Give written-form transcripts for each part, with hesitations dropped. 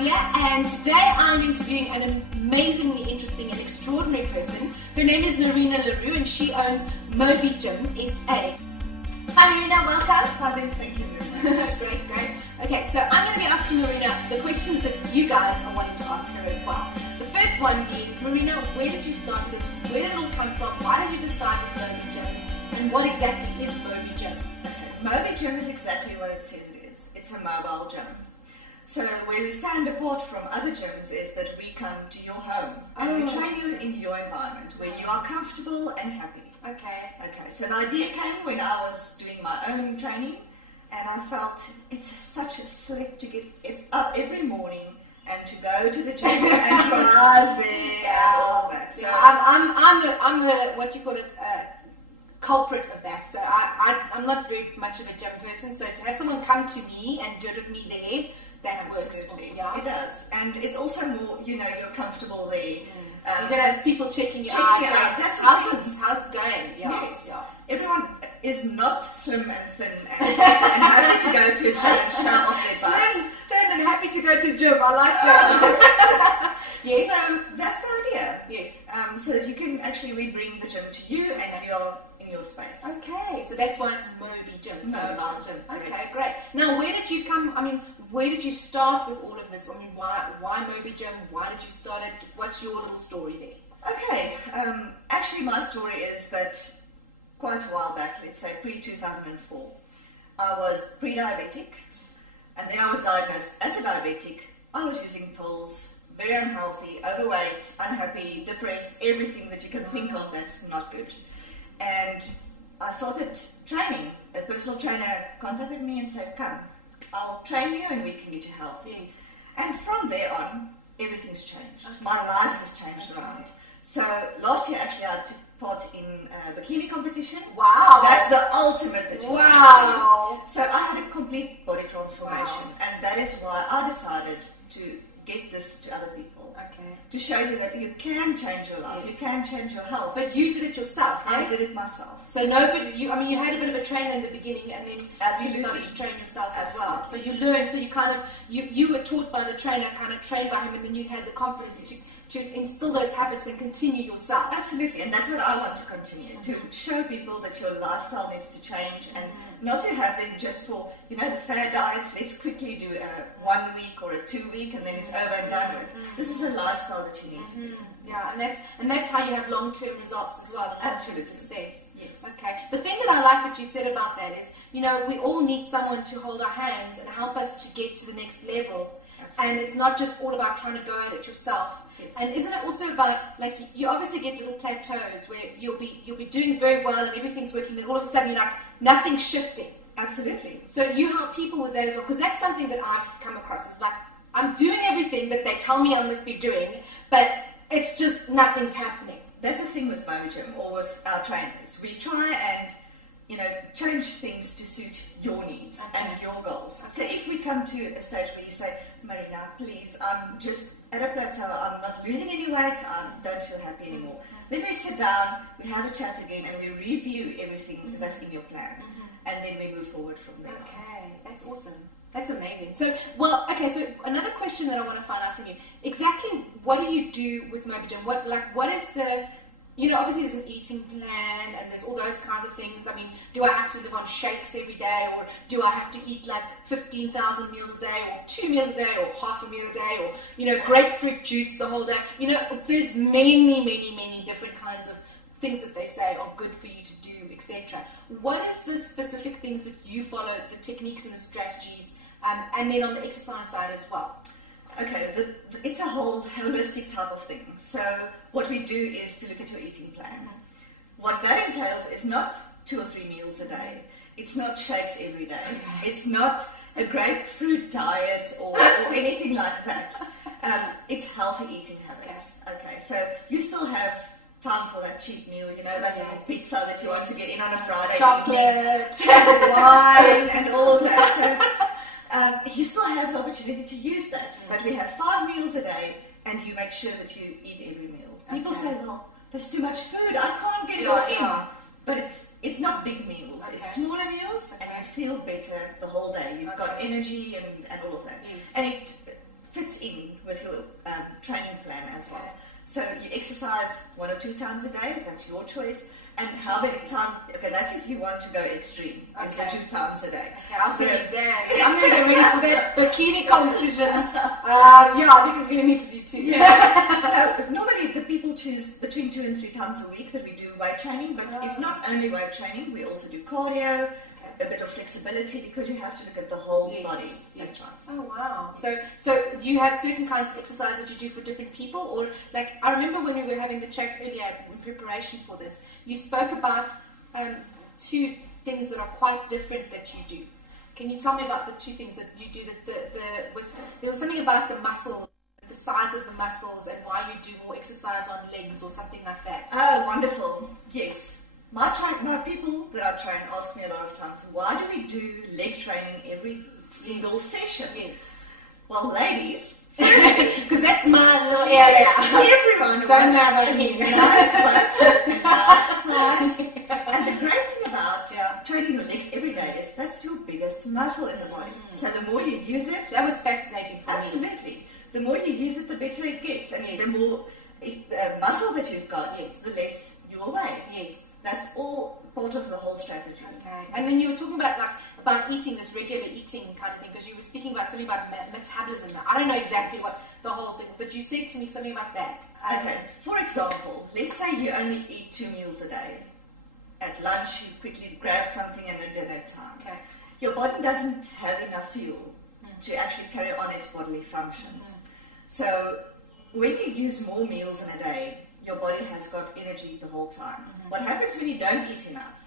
idea, and today I'm interviewing an amazingly interesting and extraordinary person. Her name is Marina Roux, and she owns MobiGym SA. Hi Marina, welcome. Hi, thank you. Great. Okay, so I'm going to be asking Marina the questions that you guys are wanting to ask her as well. The first one being, Marina, where did you start this? Where did it all come from? Why did you decide with MobiGym? And what exactly is MobiGym? Okay, MobiGym is exactly what it says it is. It's a mobile gym. So where we stand apart from other gyms is that we come to your home and we train you in your environment where you are comfortable and happy. Okay. Okay, so the idea came when I was doing my own training, and I felt it's such a slip to get up every morning and to go to the gym and drive there and all that. So I'm the what you call it, culprit of that. So I'm not very much of a gym person. So to have someone come to me and do it with me there, that works for me. Yeah. It does, and it's also more, you're comfortable there. You don't have people checking you out. How's it going? Yeah. Yes. Yeah. Everyone is not slim and thin and happy to go to a gym and show off their butt. Slim, thin, and happy to go to a gym. I like that. Yes. So that's the idea. Yes. So that you can actually, we bring the gym to you and you're in your space. Okay. So that's why it's MobiGym. Mobile gym. Okay, great. Now, where did you come? Where did you start with all of this? Why MobiGym? Why did you start it? What's your little story there? Okay, actually my story is that quite a while back, let's say pre-2004, I was pre-diabetic, and then I was diagnosed as a diabetic. I was using pills, very unhealthy, overweight, unhappy, depressed, everything that you can think of that's not good. And I started training. A personal trainer contacted me and said, come, I'll train you and we can get you healthy. Yes. And from there on, everything's changed. Okay. My life has changed around. So last year, actually, I took part in a bikini competition. Wow! That's the ultimate. Wow! So I had a complete body transformation, and that is why I decided to get this to other people. Okay. To show you that you can change your life, you can change your health. But you did it yourself, right? I did it myself. So nobody, you had a bit of a trainer in the beginning, and then you started to train yourself as well. So you learned, so you kind of, you were taught by the trainer, kind of trained by him, and then you had the confidence to instill those habits and continue yourself. Absolutely, and that's what I want to continue, to show people that your lifestyle needs to change, and not to have them just for, the fad diets, let's quickly do a 1 week or a 2 week and then it's over and done with. This is a lifestyle that you need to do. Yeah, and that's how you have long-term results as well, and absolute success. Yes. Okay. The thing that I like that you said about that is, we all need someone to hold our hands and help us to get to the next level. Absolutely. And it's not just all about trying to go at it yourself. Yes. And isn't it also about, you obviously get little plateaus where you'll be doing very well and everything's working, and all of a sudden you're like, nothing's shifting. Absolutely. So you help people with that as well, because that's something that I've come across. It's like, I'm doing everything that they tell me I must be doing, but it's just nothing's happening. That's the thing with MobiGym or with our trainers. We try and, change things to suit your needs and your goals. So if we come to a stage where you say, Marina, please, I'm just at a plateau, I'm not losing any weight, I don't feel happy anymore. Then we sit down, we have a chat again, and we review everything that's in your plan. And then we move forward from there. Okay, that's awesome. That's amazing. So another question that I want to find out from you, exactly what do you do with MobiGym? What is the, obviously there's an eating plan and there's all those kinds of things. Do I have to live on shakes every day, or do I have to eat 15,000 meals a day, or 2 meals a day, or half a meal a day, or, grapefruit juice the whole day? There's many different kinds of things that they say are good for you to do, etc. What is the specific things that you follow, the techniques and the strategies, and then on the exercise side as well? Okay, it's a whole holistic type of thing. So what we do is to look at your eating plan. What that entails is not 2 or 3 meals a day. It's not shakes every day. Okay. It's not a grapefruit diet or anything like that. It's healthy eating habits. Okay, so you still have time for that cheap meal, that pizza that you want to get in on a Friday chocolate, and wine, and all of that. So you still have the opportunity to use that. But we have 5 meals a day, and you make sure that you eat every meal. People say, well, there's too much food, I can't get it all in. But it's not big meals. It's smaller meals, and you feel better the whole day. You've got energy and all of that. Yes. And fits in with your training plan as well. So you exercise 1 or 2 times a day, that's your choice. And how many times, okay, that's if you want to go extreme, is the 2 times a day. Okay, I'll see you, damn. I'm going to get ready for that bikini competition. I think I'm going to need to do 2. No, normally the people choose between 2 and 3 times a week that we do weight training, but it's not only weight training, we also do cardio, a bit of flexibility, because you have to look at the whole body. That's right. Oh wow! So you have certain kinds of exercise that you do for different people, or like I remember when we were having the chat earlier in preparation for this, you spoke about 2 things that are quite different that you do. Can you tell me about the 2 things that you do? There was something about the muscle, the size of the muscles, and why you do more exercise on legs or something like that. Oh, wonderful! Yes. My people that I train ask me a lot of times, why do we do leg training every single session? Yes. Well, ladies, because that's my little area. Everyone don't know wants about me. Nice butt, nice thighs. And the great thing about training your legs every day is that's your biggest muscle in the body. So the more you use it, that was fascinating for me. Absolutely. The more you use it, the better it gets, and the more muscle that you've got, the less you will weigh. Yes. That's all part of the whole strategy. Okay. And then you were talking about eating, this regular eating kind of thing, because you were speaking about something about metabolism. I don't know exactly what the whole thing, but you said to me something about that. Okay. For example, let's say you only eat 2 meals a day. At lunch, you quickly grab something, and at dinner time. Okay. Your body doesn't have enough fuel to actually carry on its bodily functions. So when you use more meals in a day, your body has got energy the whole time. What happens when you don't eat enough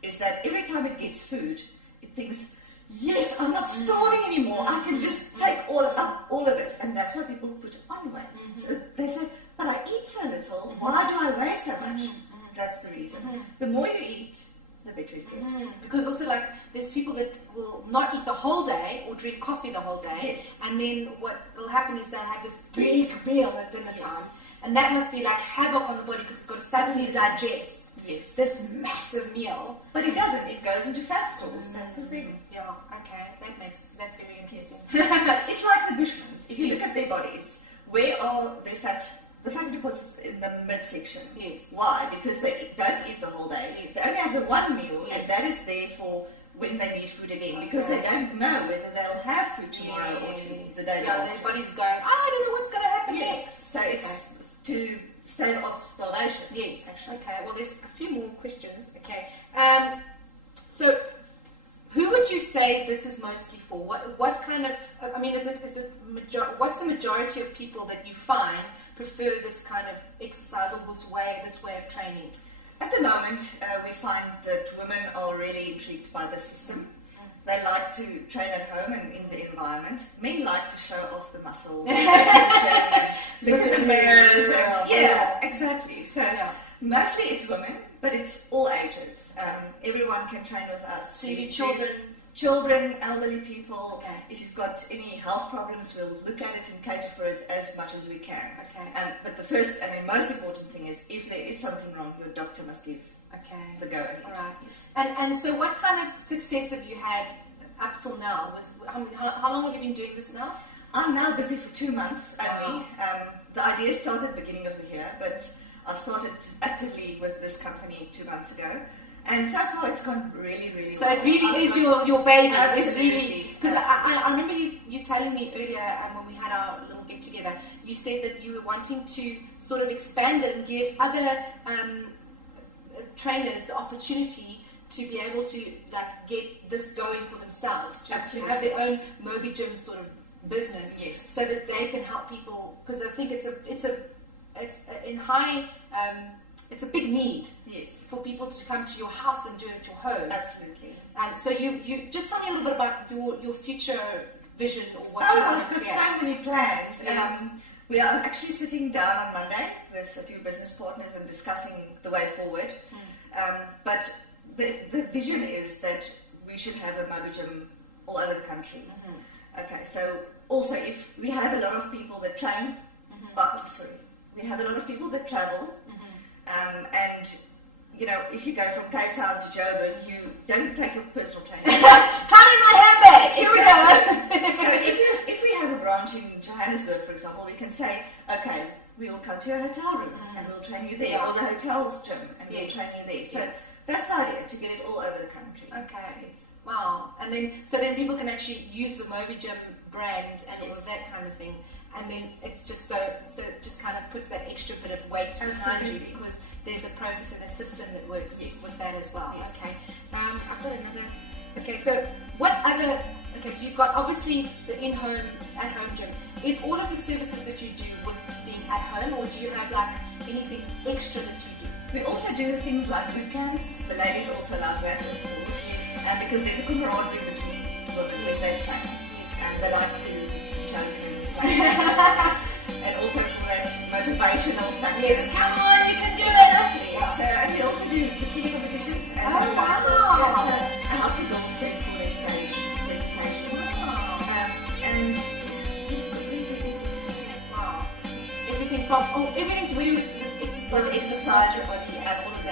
is that every time it gets food, it thinks, yes, I'm not starving anymore. I can just take all of it. And that's why people put on weight. So they say, but I eat so little. Why do I weigh so much? That's the reason. The more you eat, the better it gets. Because also, like, there's people that will not eat the whole day or drink coffee the whole day. Yes. And then what will happen is they'll have this big meal at dinner time. And that must be like havoc on the body because it's got to suddenly digest this massive meal. But it doesn't. It goes into fat stores. That's the thing. Yeah, okay. That's very interesting. It's like the Bushmen. If you look at their bodies, where are their fat? The fat deposits in the midsection. Yes. Why? Because they don't eat the whole day. Yes. They only have the 1 meal, and that is there for when they need food again, because they don't know whether they'll have food tomorrow or the day after. Their body's going, I don't know what's going to happen next. So it's to stave off starvation. Yes. Actually. Okay. Well, there's a few more questions. Okay. So, who would you say this is mostly for? What kind of? I mean, what's the majority of people that you find prefer this kind of exercise or this way of training? At the moment, we find that women are really intrigued by the system. They like to train at home and in the environment. Men like to show off the muscles, look at the mirrors. Exactly. So mostly it's women, but it's all ages. Everyone can train with us. So you do children, elderly people. Okay. If you've got any health problems, we'll look at it and cater for it as much as we can. Okay. But the first and the most important thing is, if there is something wrong, your doctor must give the go ahead. All right. Yes. And so what kind of success have you had up till now? How long have you been doing this now? I'm now busy for 2 months only. The idea started at the beginning of the year, but I've started actively with this company 2 months ago. And so far it's gone really, really well. So it really is your baby. Absolutely. It's really, because I remember you telling me earlier when we had our little get together, you said that you were wanting to sort of expand it and give other trainers the opportunity to be able to get this going for themselves, to have their own MobiGym sort of business, so that they can help people. Because I think it's a big need for people to come to your house and do it at your home. Absolutely. So you just tell me a little bit about your future vision or what you want to create. I've got so many plans. We are actually sitting down on Monday with a few business partners and discussing the way forward. But the vision is that we should have a MobiGym all over the country. Okay, so also if we have a lot of people that train, we have a lot of people that travel, and if you go from Cape Town to Joburg, you don't take a personal trainer. Come in my handbag! Okay, here we go. So if we have a branch in Johannesburg, for example, we can say, okay, we will come to your hotel room and we'll train you there, or the hotel's gym and we'll train you there. So that's the idea, to get it all over the country. Okay. Wow. And then, so then people can actually use the MobiGym brand and all of that kind of thing. And then it's just so it just kind of puts that extra bit of weight behind you, because there's a process and a system that works with that as well. Yes. Okay. I've got another. Okay, so what other? Okay, so you've got obviously the at-home gym. Is all of the services that you do with being at home, or do you have like anything extra that you do? We also do things like boot camps. The ladies also love that, of course, because there's a camaraderie between when they train, and they like to joke and play and also for that motivational factor. Yes, come on, you can do it. Exactly. So, and we also do bikini competitions as wow. and help the girls prep for their stage presentations. Wow. And wow. Everything from everything to do with exercise, all of